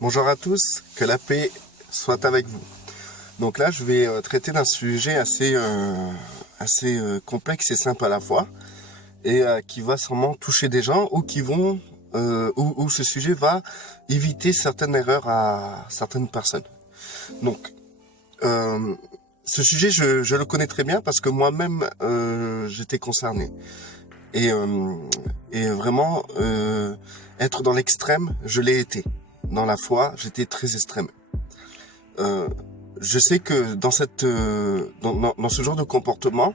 Bonjour à tous, que la paix soit avec vous. Donc là, je vais traiter d'un sujet assez complexe et simple à la fois, et qui va sûrement toucher des gens ou qui vont où ce sujet va éviter certaines erreurs à certaines personnes. Donc, ce sujet, je le connais très bien parce que moi-même, j'étais concerné. Et vraiment, être dans l'extrême, je l'ai été. Dans la foi, j'étais très extrême. Je sais que dans dans ce genre de comportement,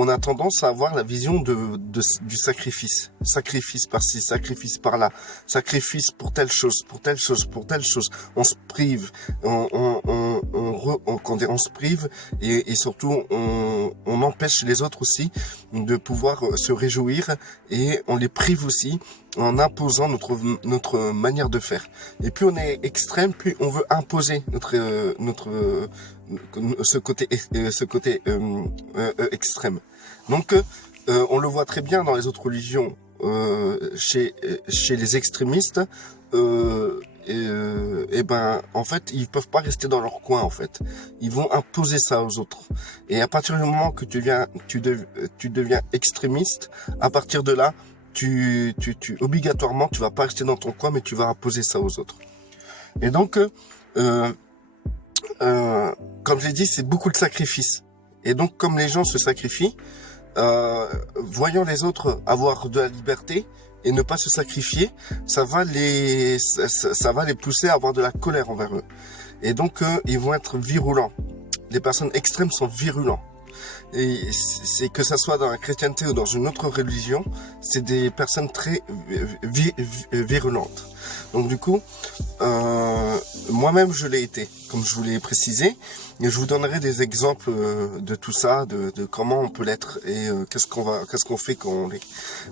on a tendance à avoir la vision du sacrifice. Sacrifice par-ci, sacrifice par-là, sacrifice pour telle chose, pour telle chose, pour telle chose. On se prive, on se prive et surtout on empêche les autres aussi de pouvoir se réjouir et on les prive aussi en imposant notre manière de faire. Et plus on est extrême, plus on veut imposer ce côté extrême. Donc on le voit très bien dans les autres religions, chez les extrémistes. Et ben en fait ils peuvent pas rester dans leur coin, en fait ils vont imposer ça aux autres, et à partir du moment que tu deviens extrémiste, à partir de là obligatoirement tu vas pas rester dans ton coin, mais tu vas imposer ça aux autres. Et donc comme j'ai dit, c'est beaucoup de sacrifices, et donc comme les gens se sacrifient, voyant les autres avoir de la liberté et ne pas se sacrifier, ça va les pousser à avoir de la colère envers eux. Et donc, ils vont être virulents. Les personnes extrêmes sont virulents. Et c'est que ça soit dans la chrétienté ou dans une autre religion, c'est des personnes très virulentes. Donc du coup, moi-même je l'ai été, comme je vous l'ai précisé, et je vous donnerai des exemples de tout ça, de comment on peut l'être et qu'est-ce qu'on fait quand on l'est.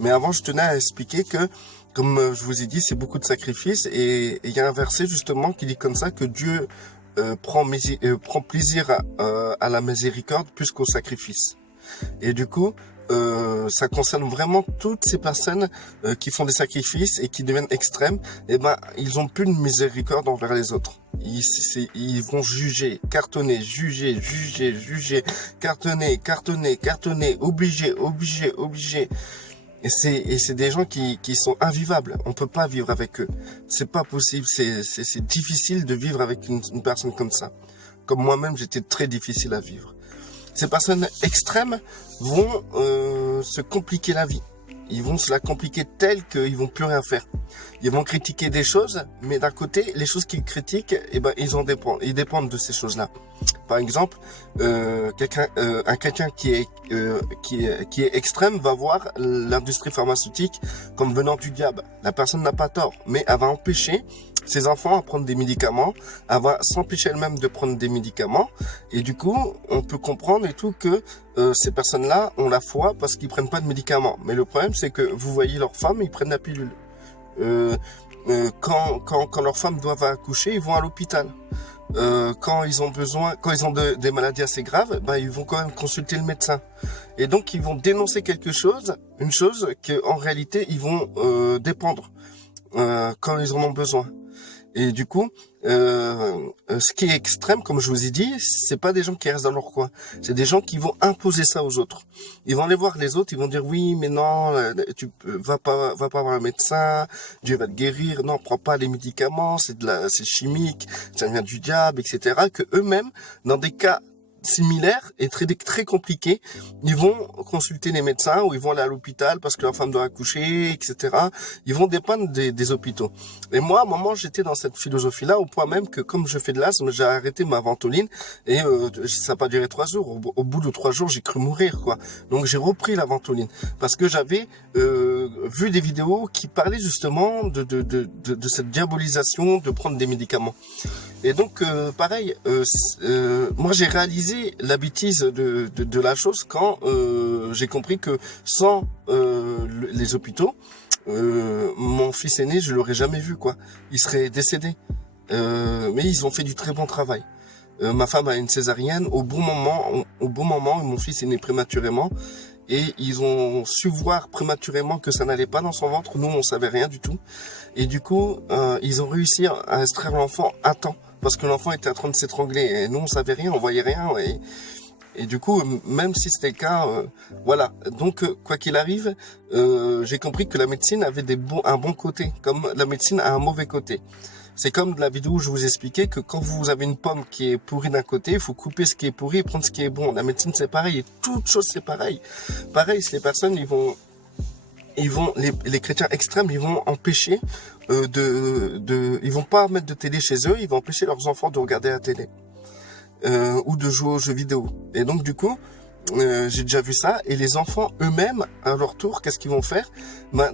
Mais avant, je tenais à expliquer que, comme je vous ai dit, c'est beaucoup de sacrifices, et il y a un verset justement qui dit comme ça que Dieu prend plaisir à la miséricorde plus qu'au sacrifice. Et du coup, ça concerne vraiment toutes ces personnes qui font des sacrifices et qui deviennent extrêmes. Et ben, ils ont plus de miséricorde envers les autres. Ils vont juger, cartonner, juger, cartonner, obliger. Et c'est des gens qui sont invivables. On peut pas vivre avec eux. C'est pas possible. C'est difficile de vivre avec une personne comme ça. Comme moi-même, j'étais très difficile à vivre. Ces personnes extrêmes vont se compliquer la vie. Ils vont se la compliquer telle qu'ils vont plus rien faire. Ils vont critiquer des choses, mais d'un côté, les choses qu'ils critiquent, eh ben, ils dépendent de ces choses-là. Par exemple, un chrétien qui est extrême va voir l'industrie pharmaceutique comme venant du diable. La personne n'a pas tort, mais elle va empêcher ses enfants à prendre des médicaments, elle va s'empêcher elle-même de prendre des médicaments, et du coup, on peut comprendre et tout que ces personnes-là ont la foi parce qu'ils prennent pas de médicaments. Mais le problème, c'est que vous voyez leurs femmes, ils prennent la pilule. Quand leurs femmes doivent accoucher, ils vont à l'hôpital. Quand ils ont des maladies assez graves, ben, ils vont quand même consulter le médecin. Et donc, ils vont dénoncer une chose qu'en réalité, ils vont dépendre quand ils en ont besoin. Et du coup, ce qui est extrême, comme je vous ai dit, c'est pas des gens qui restent dans leur coin. C'est des gens qui vont imposer ça aux autres. Ils vont aller voir les autres, ils vont dire oui, mais non, tu vas pas voir un médecin, Dieu va te guérir. Non, prends pas les médicaments, c'est chimique, ça vient du diable, etc. Que eux-mêmes, dans des cas similaires et très compliqués, ils vont consulter les médecins ou ils vont aller à l'hôpital parce que leur femme doit accoucher, etc. Ils vont dépendre des hôpitaux. Et moi, à un moment, j'étais dans cette philosophie-là, au point même que, comme je fais de l'asthme, j'ai arrêté ma ventoline, et ça n'a pas duré 3 jours. Au bout de 3 jours, j'ai cru mourir, quoi. Donc j'ai repris la ventoline parce que j'avais vu des vidéos qui parlaient justement de cette diabolisation de prendre des médicaments. Et donc, pareil, moi j'ai réalisé la bêtise de la chose quand j'ai compris que sans les hôpitaux, mon fils aîné, je l'aurais jamais vu, quoi. Il serait décédé. Mais ils ont fait du très bon travail. Ma femme a une césarienne au bon moment, mon fils est né prématurément. et ils ont su voir prématurément que ça n'allait pas dans son ventre. Nous, on savait rien du tout. Et du coup, ils ont réussi à extraire l'enfant à temps, parce que l'enfant était en train de s'étrangler. Et nous, on savait rien, on voyait rien. Et du coup, même si c'était le cas, voilà. Donc, quoi qu'il arrive, j'ai compris que la médecine avait un bon côté, comme la médecine a un mauvais côté. C'est comme de la vidéo où je vous expliquais que quand vous avez une pomme qui est pourrie d'un côté, il faut couper ce qui est pourri et prendre ce qui est bon. La médecine, c'est pareil, et toute chose, c'est pareil. Pareil, si les personnes, les chrétiens extrêmes, ils vont empêcher ils vont pas mettre de télé chez eux, ils vont empêcher leurs enfants de regarder la télé. Ou de jouer aux jeux vidéo. Et donc du coup, j'ai déjà vu ça. Et les enfants eux-mêmes, à leur tour, qu'est-ce qu'ils vont faire?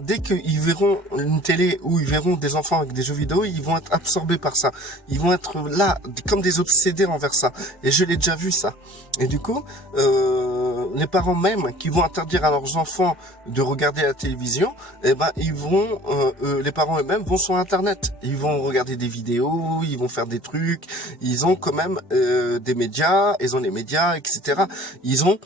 Dès qu'ils verront une télé ou ils verront des enfants avec des jeux vidéo, ils vont être absorbés par ça. Ils vont être là, comme des obsédés envers ça. Et je l'ai déjà vu ça. Et du coup, les parents même qui vont interdire à leurs enfants de regarder la télévision, eh ben les parents eux-mêmes vont sur Internet. Ils vont regarder des vidéos, ils vont faire des trucs. Ils ont quand même des médias, ils ont les médias, etc. Ils ont,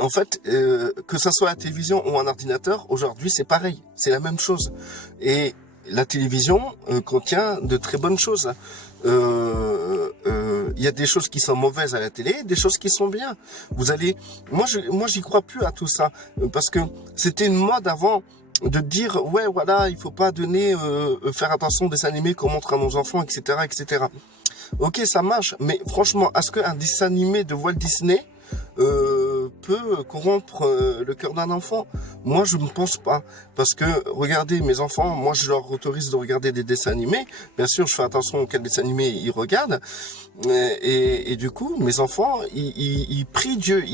en fait, que ça soit la télévision ou un ordinateur, aujourd'hui c'est pareil, c'est la même chose. Et la télévision contient de très bonnes choses. Il y a des choses qui sont mauvaises à la télé, des choses qui sont bien. Moi j'y crois plus à tout ça, parce que c'était une mode avant de dire ouais voilà, il faut pas faire attention aux dessins animés qu'on montre à nos enfants, etc., etc. Ok, ça marche, mais franchement, est-ce qu'un dessin animé de Walt Disney peut corrompre le cœur d'un enfant? Moi, je ne pense pas. Parce que, regardez, mes enfants, moi, je leur autorise de regarder des dessins animés. Bien sûr, je fais attention auxquels dessins animés ils regardent. Et du coup, mes enfants, ils prient Dieu.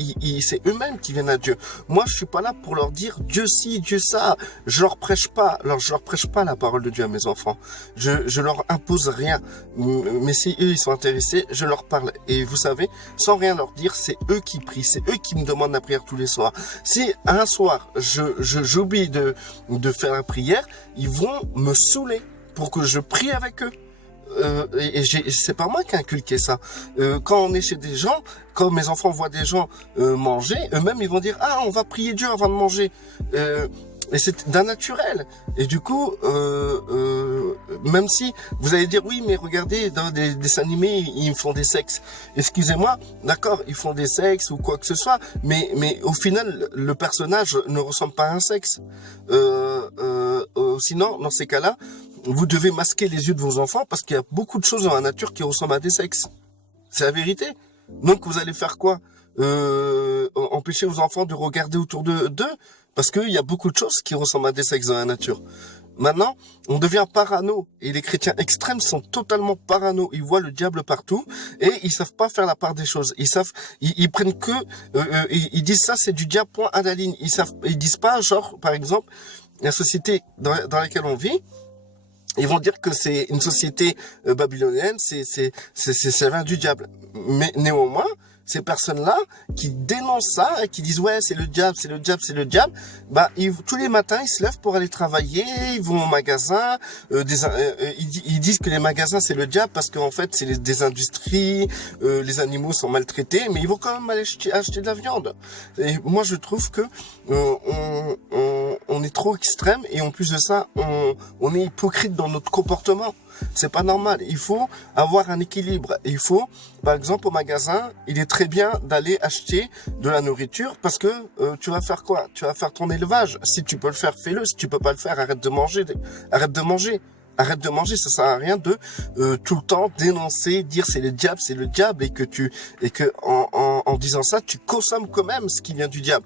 C'est eux-mêmes qui viennent à Dieu. Moi, je suis pas là pour leur dire Dieu ci, Dieu ça. Je leur prêche pas. Alors, je leur prêche pas la parole de Dieu à mes enfants. Je leur impose rien. Mais si eux, ils sont intéressés, je leur parle. Et vous savez, sans rien leur dire, c'est eux qui prient. C'est eux qui me demandent la prière tous les soirs. Si un soir, j'oublie de faire la prière, ils vont me saouler pour que je prie avec eux. C'est pas moi qui ai inculqué ça. Quand on est chez des gens, quand mes enfants voient des gens manger, eux-mêmes ils vont dire ah on va prier Dieu avant de manger. Et c'est d'un naturel. Et du coup, même si vous allez dire oui, mais regardez, dans des dessins animés, ils font des sexes. Excusez-moi, d'accord, ils font des sexes ou quoi que ce soit, mais au final, le personnage ne ressemble pas à un sexe. Sinon, dans ces cas-là, vous devez masquer les yeux de vos enfants parce qu'il y a beaucoup de choses dans la nature qui ressemblent à des sexes. C'est la vérité. Donc vous allez faire quoi? Empêcher vos enfants de regarder autour d'eux parce qu'il y a beaucoup de choses qui ressemblent à des sexes dans la nature. Maintenant, on devient parano et les chrétiens extrêmes sont totalement parano. Ils voient le diable partout et ils savent pas faire la part des choses. Ils prennent que, ils disent ça c'est du diable point à la ligne. Ils disent pas genre par exemple la société dans laquelle on vit. Ils vont dire que c'est une société babylonienne, ça vient du diable. Mais néanmoins, ces personnes-là qui dénoncent ça et qui disent ouais c'est le diable, c'est le diable, c'est le diable, bah tous les matins ils se lèvent pour aller travailler, ils vont au magasin, ils disent que les magasins c'est le diable parce qu'en fait c'est des industries, les animaux sont maltraités, mais ils vont quand même aller acheter de la viande. Et moi je trouve que on est trop extrême et en plus de ça on est hypocrite dans notre comportement. C'est pas normal. Il faut avoir un équilibre. Il faut, par exemple, au magasin, il est très bien d'aller acheter de la nourriture parce que tu vas faire quoi? Tu vas faire ton élevage. Si tu peux le faire, fais-le. Si tu peux pas le faire, arrête de manger. Arrête de manger. Arrête de manger. Ça sert à rien de tout le temps dénoncer, dire c'est le diable et que en disant ça, tu consommes quand même ce qui vient du diable.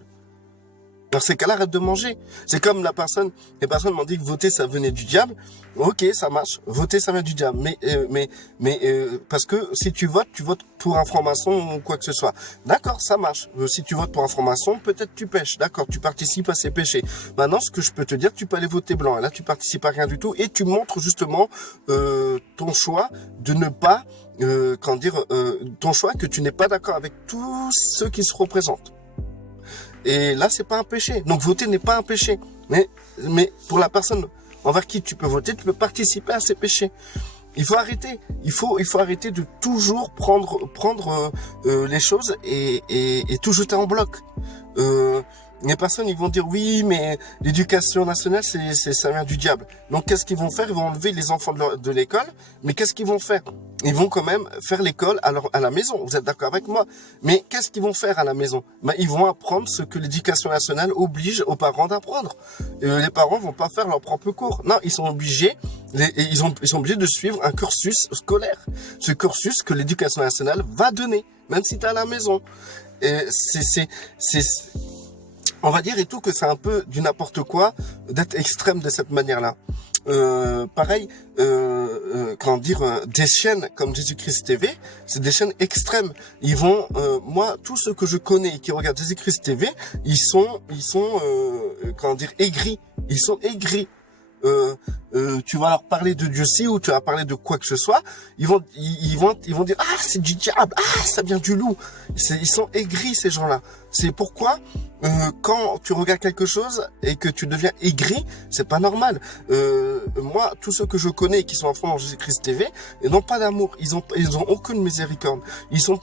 Dans ces cas-là, arrête de manger. C'est comme les personnes m'ont dit que voter, ça venait du diable. Ok, ça marche. Voter, ça vient du diable. Mais parce que si tu votes pour un franc-maçon ou quoi que ce soit. D'accord, ça marche. Si tu votes pour un franc-maçon, peut-être tu pêches. D'accord, tu participes à ses péchés. Maintenant, ce que je peux te dire, tu peux aller voter blanc. Et là, tu participes à rien du tout. Et tu montres justement ton choix de ne pas, ton choix que tu n'es pas d'accord avec tous ceux qui se représentent. Et là, c'est pas un péché. Donc, voter n'est pas un péché. Mais pour la personne envers qui tu peux voter, tu peux participer à ces péchés. Il faut arrêter. Il faut arrêter de toujours prendre les choses et tout jeter en bloc. Les personnes, ils vont dire oui, mais l'éducation nationale, ça vient du diable. Donc, qu'est-ce qu'ils vont faire? Ils vont enlever les enfants de l'école. Mais qu'est-ce qu'ils vont faire? Ils vont quand même faire l'école à la maison. Vous êtes d'accord avec moi? Mais qu'est-ce qu'ils vont faire à la maison? Ben, ils vont apprendre ce que l'éducation nationale oblige aux parents d'apprendre. Les parents vont pas faire leur propre cours. Non, ils sont obligés, ils sont obligés de suivre un cursus scolaire. Ce cursus que l'éducation nationale va donner, même si tu es à la maison. Et on va dire et tout que c'est un peu du n'importe quoi d'être extrême de cette manière-là. Pareil, comment dire, des chaînes comme Jésus-Christ TV, c'est des chaînes extrêmes. Ils vont, moi, tous ceux que je connais et qui regardent Jésus-Christ TV, ils sont, comment dire, aigris. Ils sont aigris. Tu vas leur parler de Dieu si ou tu vas parler de quoi que ce soit, ils vont dire ah c'est du diable, ah ça vient du loup. Ils sont aigris ces gens-là. C'est pourquoi quand tu regardes quelque chose et que tu deviens aigri, c'est pas normal. Moi, tous ceux que je connais qui sont en fond dans Jésus-Christ TV, ils n'ont pas d'amour, ils ont aucune miséricorde. Ils sont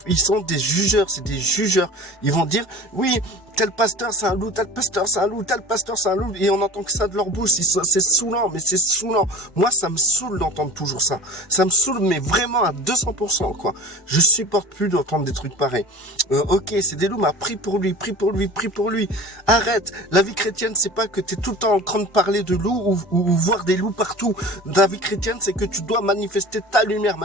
des jugeurs, c'est des jugeurs. Ils vont dire oui, tel pasteur c'est un loup, tel pasteur c'est un loup, tel pasteur c'est un loup, et on entend que ça de leur bouche. C'est saoulant, mais c'est saoulant. Moi, ça me saoule d'entendre toujours ça. Ça me saoule, mais vraiment à 200%, quoi. Je supporte plus d'entendre des trucs pareils. Ok, c'est des loups, mais prie pour lui, prie pour lui, prie pour lui. Arrête. La vie chrétienne, c'est pas que tu es tout le temps en train de parler de loups ou voir des loups partout. La vie chrétienne, c'est que tu dois manifester ta lumière,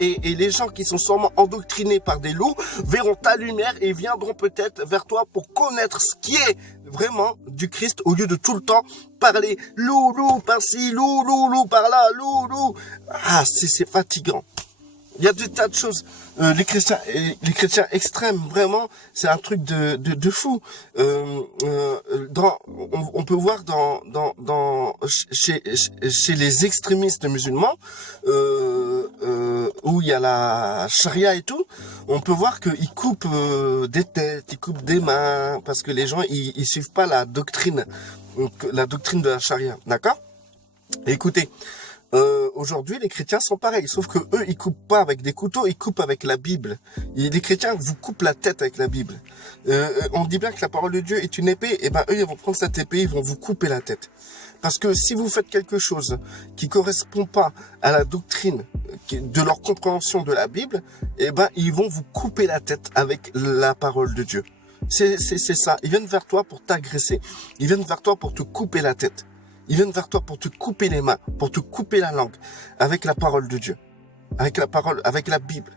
et les gens qui sont sûrement endoctrinés par des loups verront ta lumière et viendront peut-être vers toi pour connaître ce qui est vraiment du Christ au lieu de tout le temps parler loup, loup par-ci, loup, loup, loup par-là, loup, loup. Ah, c'est fatigant. Il y a des tas de choses. Les chrétiens extrêmes, vraiment, c'est un truc de fou. On peut voir chez les extrémistes musulmans, où il y a la charia et tout, on peut voir qu'ils coupent des têtes, ils coupent des mains, parce que les gens ils suivent pas la doctrine de la charia, d'accord? Écoutez. Aujourd'hui, les chrétiens sont pareils, sauf que eux, ils coupent pas avec des couteaux, ils coupent avec la Bible. Et les chrétiens vous coupent la tête avec la Bible. On dit bien que la parole de Dieu est une épée, et ben eux, ils vont prendre cette épée, ils vont vous couper la tête. Parce que si vous faites quelque chose qui correspond pas à la doctrine de leur compréhension de la Bible, et ben ils vont vous couper la tête avec la parole de Dieu. C'est ça. Ils viennent vers toi pour t'agresser. Ils viennent vers toi pour te couper la tête. Ils viennent vers toi pour te couper les mains, pour te couper la langue, avec la parole de Dieu, avec la Bible.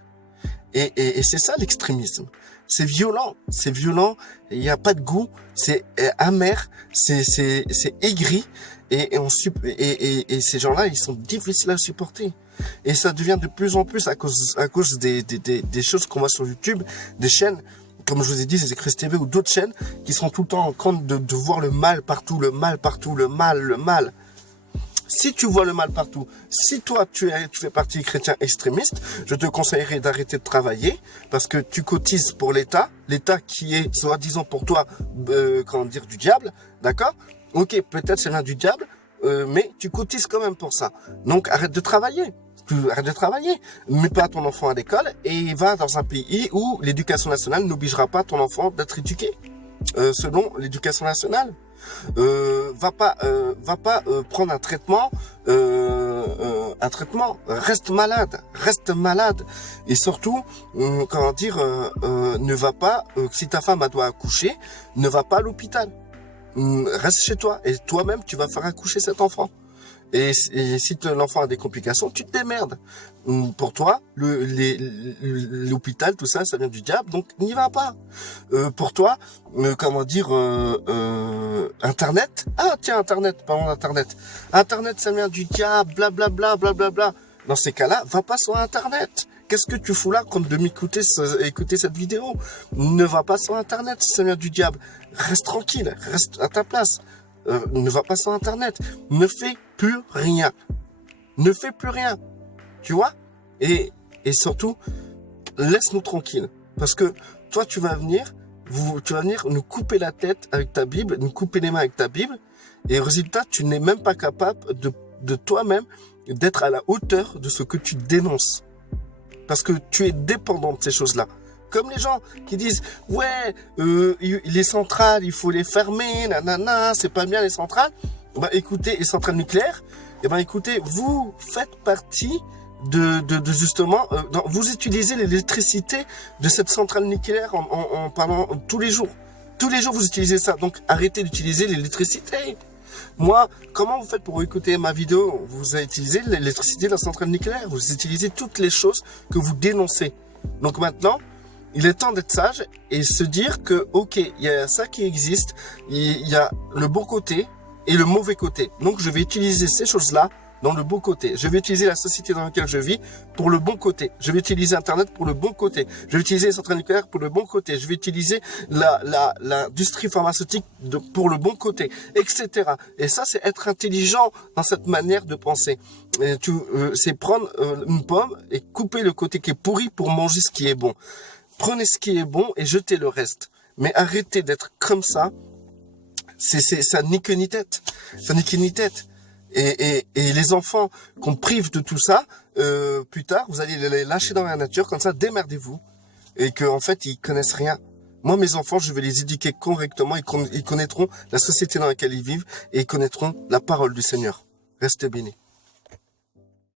Et c'est ça l'extrémisme. C'est violent, il n'y a pas de goût, c'est amer, c'est aigri, et ces gens-là, ils sont difficiles à supporter. Et ça devient de plus en plus à cause des choses qu'on voit sur YouTube, des chaînes, comme je vous ai dit, c'est Christ TV ou d'autres chaînes qui sont tout le temps en train de voir le mal partout, le mal. Si tu vois le mal partout, si toi tu fais partie des chrétiens extrémistes, je te conseillerais d'arrêter de travailler parce que tu cotises pour l'État qui est soi-disant pour toi, comment dire, du diable, d'accord? Ok, peut-être ça vient du diable, mais tu cotises quand même pour ça. Donc arrête de travailler. Arrête de travailler, mets pas ton enfant à l'école et va dans un pays où l'éducation nationale n'obligera pas ton enfant d'être éduqué selon l'éducation nationale. Va pas prendre un traitement, reste malade et surtout comment dire, ne va pas si ta femme doit accoucher, ne va pas à l'hôpital, reste chez toi et toi-même tu vas faire accoucher cet enfant. Et si l'enfant a des complications, tu te démerdes. Pour toi, l'hôpital, tout ça, ça vient du diable, donc n'y va pas. Pour toi, comment dire, Internet. Ah tiens, Internet, parlons d'Internet. Internet, ça vient du diable, blablabla, blablabla. Dans ces cas-là, va pas sur Internet. Qu'est-ce que tu fous là comme de m'écouter écouter cette vidéo? Ne va pas sur Internet si ça vient du diable. Reste tranquille, reste à ta place. Ne va pas sur Internet. Ne fais plus rien. Ne fais plus rien. Tu vois? Et surtout, laisse-nous tranquilles. Parce que toi, tu vas venir nous couper la tête avec ta Bible, nous couper les mains avec ta Bible. Et au résultat, tu n'es même pas capable de toi-même d'être à la hauteur de ce que tu dénonces. Parce que tu es dépendant de ces choses-là. Comme les gens qui disent, ouais, les centrales, il faut les fermer, nanana, c'est pas bien les centrales. Bah, écoutez, les centrales nucléaires, écoutez, vous faites partie de justement, vous utilisez l'électricité de cette centrale nucléaire en parlant tous les jours. Tous les jours, vous utilisez ça. Donc, arrêtez d'utiliser l'électricité. Moi, comment vous faites pour écouter ma vidéo? Vous utilisez l'électricité de la centrale nucléaire. Vous utilisez toutes les choses que vous dénoncez. Donc maintenant, il est temps d'être sage et se dire que, ok, il y a ça qui existe. Il y a le bon côté et le mauvais côté. Donc, je vais utiliser ces choses-là dans le bon côté. Je vais utiliser la société dans laquelle je vis pour le bon côté. Je vais utiliser Internet pour le bon côté. Je vais utiliser les centrales nucléaires pour le bon côté. Je vais utiliser l'industrie pharmaceutique pour le bon côté, etc. Et ça, c'est être intelligent dans cette manière de penser. C'est prendre une pomme et couper le côté qui est pourri pour manger ce qui est bon. Prenez ce qui est bon et jetez le reste. Mais arrêtez d'être comme ça. Ça n'y que ni tête. Ça n'y que ni tête. Et les enfants qu'on prive de tout ça, plus tard, vous allez les lâcher dans la nature, comme ça, démerdez-vous. Et que en fait, ils connaissent rien. Moi, mes enfants, je vais les éduquer correctement, ils connaîtront la société dans laquelle ils vivent, et ils connaîtront la parole du Seigneur. Restez bénis.